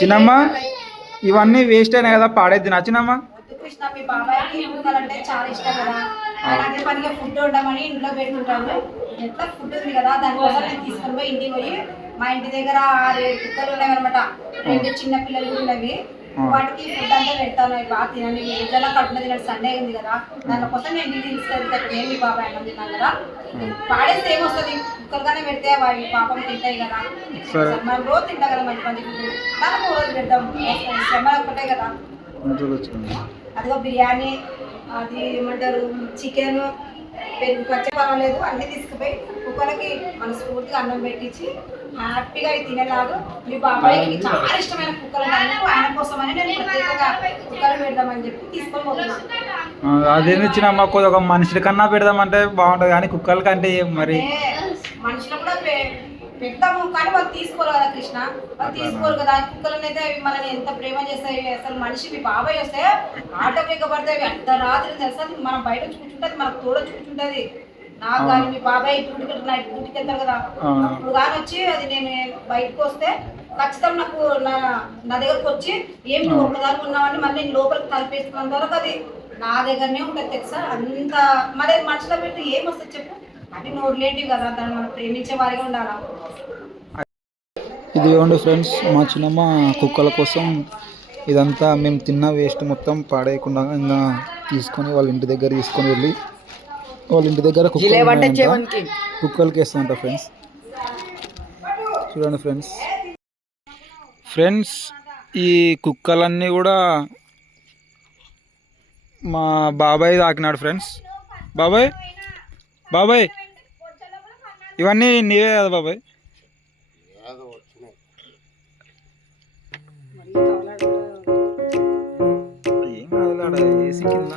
చిన్నమ్మ ఇవన్నీ వేస్ట్ అయినాయి కదా, పాడేద్ది నా చిన్నమ్మ. కృష్ణ మీ బాబాయ్కి కుక్కలంటే చాలా ఇష్టం కదా, ఆయన అదే పనిగా ఫుడ్ ఉండమని ఇంట్లో పెట్టుకుంటాము. ఎట్లా ఫుడ్ ఉంది కదా, దానికోసం నేను తీసుకొని పోయి ఇంటికి పోయి మా ఇంటి దగ్గర 6-7 కుక్కలు ఉన్నాయి అనమాట. 2 చిన్న పిల్లలు కూడా ఉన్నవి. వాటికి ఫుడ్ అంతా పెడతాను. బాగా తినండి, ఎట్లా కడుపున తినండి, సండే ఉంది కదా, దానికోసం నేను ఇంటికి తీసుకెళ్తాను. నేను మీ బాబాయ్ అన్నం తిన్నాను కదా, పాడేస్తే ఏమొస్తుంది, కుక్కలుగానే పెడితే వాటి పాపం తింటాయి కదా. మనం రోజు తింటాం కదా మంచి మంచి ఫుడ్, మనం రోజు పెడతాం. శ్రమ ఒకటే కదా. అదిగో బిర్యానీ, అది ఏమంటారు చికెన్, పెరుగు పచ్చడి పర్వాలేదు, అన్నీ తీసుకుపోయి కుక్కలకి మనస్ఫూర్తిగా అన్నం పెట్టించి హ్యాపీగా అవి తినేలాగా. మీ బాబాయ్కి చాలా ఇష్టమైన కుక్కలు ఆయన కోసమని నేను ప్రత్యేకంగా కుక్కలు పెడదామని చెప్పి తీసుకొని పోతున్నాను. అదేమి ఇచ్చినమ్మా, ఒక మనుషుల కన్నా పెడదామంటే బాగుంటుంది కానీ కుక్కల కంటే మరి మనుషులు కూడా పెడతాము కానీ వాళ్ళు తీసుకోరు కదా కృష్ణ, వాళ్ళు తీసుకోరు కదా. కుక్కలను అయితే అవి మనల్ని ఎంత ప్రేమ చేస్తాయి. అసలు మనిషి మీ బాబాయ్ వస్తే ఆటో పడతాయి. అవి అర్ధరాత్రి తెలుసా, మనం బయట కూర్చుంటుంది, మనకు తోడ కూర్చుంటుంది. నాకు కానీ మీ బాబాయ్ డ్యూటీకి వెళ్తారు కదా, అప్పుడు కానీ వచ్చి అది నేను బయటకు వస్తే ఖచ్చితంగా నా దగ్గరకు వచ్చి ఏం ఒక్కదానికి ఉన్నామని మళ్ళీ నేను లోపలికి తలిపేసుకున్నంత వరకు అది నా దగ్గరనే ఉంటుంది తెలుసా. అంత మరి మనుషులో పెడితే ఏం వస్తుంది చెప్పు, అంటే నువ్వు రిలేటివ్ కదా, దాన్ని మనం ప్రేమించే వారిగా ఉండాలా. ఇది ఇవ్వండి ఫ్రెండ్స్, మా చిన్నమ్మ కుక్కల కోసం ఇదంతా మేము తిన్న వేస్ట్ మొత్తం పాడేయకుండా ఇంకా తీసుకొని వాళ్ళ ఇంటి దగ్గర తీసుకొని వెళ్ళి వాళ్ళ ఇంటి దగ్గర కుక్కలకి వేస్తుంట ఫ్రెండ్స్. చూడండి ఫ్రెండ్స్ ఈ కుక్కలన్నీ కూడా మా బాబాయ్ తాకినాడు ఫ్రెండ్స్. బాబాయ్ ఇవన్నీ నీవే కదా బాబాయ్? ఏం కాదులాడ ఏసీ కింద.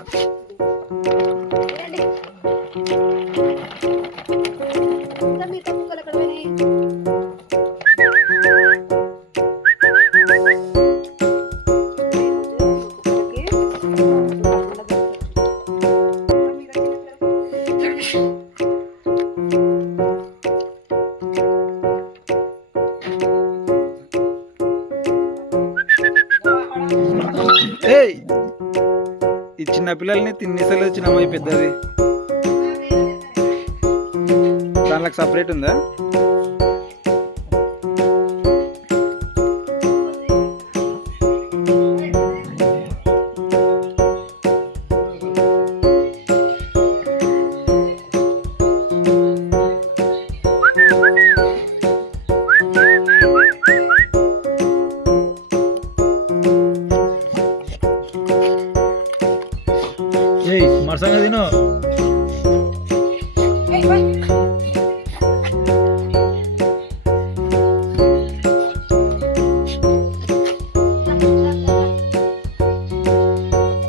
ఈ చిన్న పిల్లల్ని తినేసలేదు చిన్నమ్మాయి పెద్దది, దానికి సపరేట్ ఉందా? మరసంగా తిను.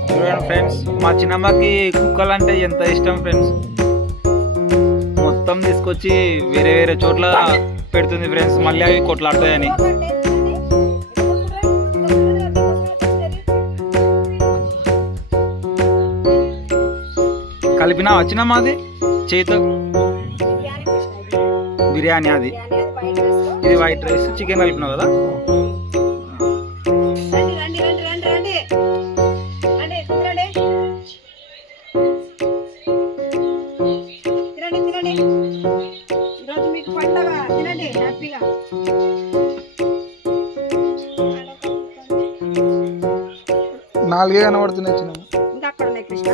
చూడండి ఫ్రెండ్స్, మా చిన్నమ్మకి కుక్కలు అంటే ఎంత ఇష్టం ఫ్రెండ్స్. మొత్తం తీసుకొచ్చి వేరే వేరే చోట్ల పెడుతుంది ఫ్రెండ్స్, మళ్ళీ అవి కొట్లాడుతాయని. కలిపినా వచ్చినమ్మా అది చేతితో బిర్యానీ, అది ఇది వైట్ రైస్ చికెన్ కలిపినావు కదా. నాలుగే కనబడుతున్నాయి చిన్న. ఇంకా అక్కడ ఉన్నాయి కృష్ణ.